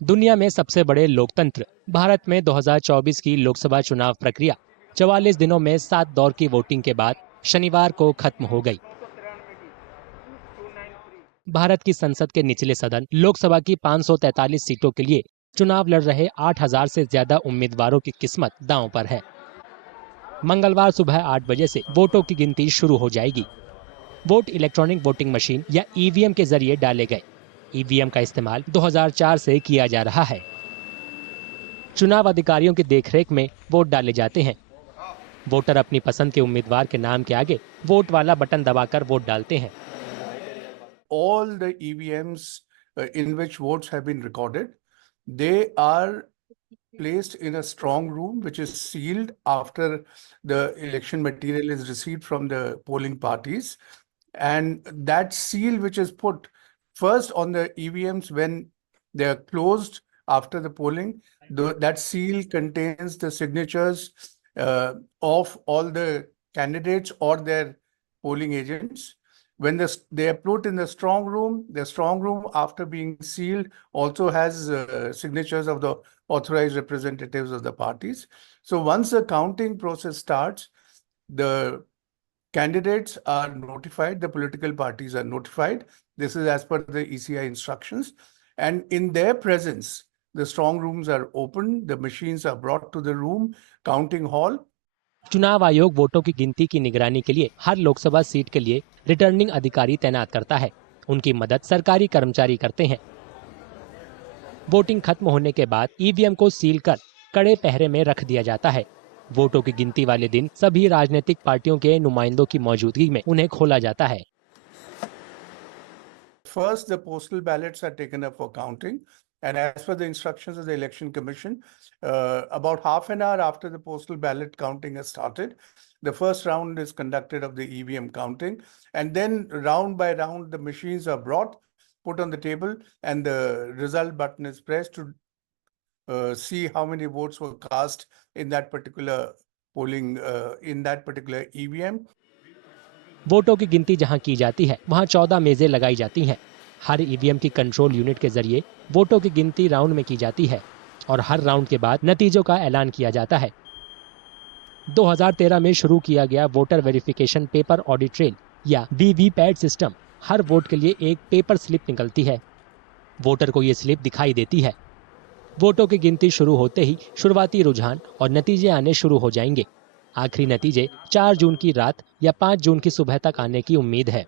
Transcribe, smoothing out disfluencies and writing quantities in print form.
दुनिया में सबसे बड़े लोकतंत्र भारत में 2024 की लोकसभा चुनाव प्रक्रिया 44 दिनों में 7 दौर की वोटिंग के बाद शनिवार को खत्म हो गई। भारत की संसद के निचले सदन लोकसभा की 543 सीटों के लिए चुनाव लड़ रहे 8,000 से ज्यादा उम्मीदवारों की किस्मत दांव पर है। मंगलवार सुबह 8 बजे से वोटों की गिनती शुरू हो जाएगी। वोट इलेक्ट्रॉनिक वोटिंग मशीन या ईवीएम के जरिए डाले गए। ईवीएम का इस्तेमाल 2004 से किया जा रहा है। चुनाव अधिकारियों की देखरेख में वोट डाले जाते हैं। वोटर अपनी पसंद के उम्मीदवार के नाम के आगे वोट वाला बटन दबाकर वोट डालते हैं। All the EVMs in which votes have been recorded, they are placed in a strong room which is sealed after the election material is received from the polling parties, and that seal which is put first on the EVMs when they are closed after the polling, that seal contains the signatures of all the candidates or their polling agents. When they are put in the strong room after being sealed also has signatures of the authorized representatives of the parties. So once the counting process starts, the candidates are notified, the political parties are notified. This is as per the ECI instructions. And in their presence, the strong rooms are opened, the machines are brought to the room, counting hall. चुनाव आयोग वोटों की गिनती की निगरानी के लिए हर Lok Sabha seat के लिए रिटर्निंग अधिकारी तैनात करता है। उनकी मदद सरकारी कर्मचारी करते हैं। वोटिंग खत्म होने के बाद ईवीएम को सील कर कड़े पहरे में रख दिया जाता है। वोटों की गिनती वाले दिन सभी राजनीतिक पार्टियों के नुमाइंदों की मौजूदगी में उन्हें खोला जाता है। First, the postal ballots are taken up for counting, and as per the instructions of the Election Commission, about half an hour after the postal ballot counting has started, the first round is conducted of the EVM counting, and then round by round the machines are brought, put on the table, and the result button is pressed to see how many votes were cast in that particular polling, in that particular EVM. वोटों की गिनती जहां की जाती है वहां 14 मेजें लगाई जाती हैं। हर ईवीएम की कंट्रोल यूनिट के जरिए वोटों की गिनती राउंड में की जाती है और हर राउंड के बाद नतीजों का ऐलान किया जाता है। 2013 में शुरू किया गया voter verification paper audit trail या वीवीपैट सिस्टम, हर वोट के लिए एक पेपर स्लिप निकलती है। वोटर को ये स्लिप दिखाई देती है। वोटों की गिनती शुरू होते ही शुरुआती रुझान और नतीजे आने शुरू हो जाएंगे। आखिरी नतीजे 4 जून की रात या 5 जून की सुबह तक आने की उम्मीद है।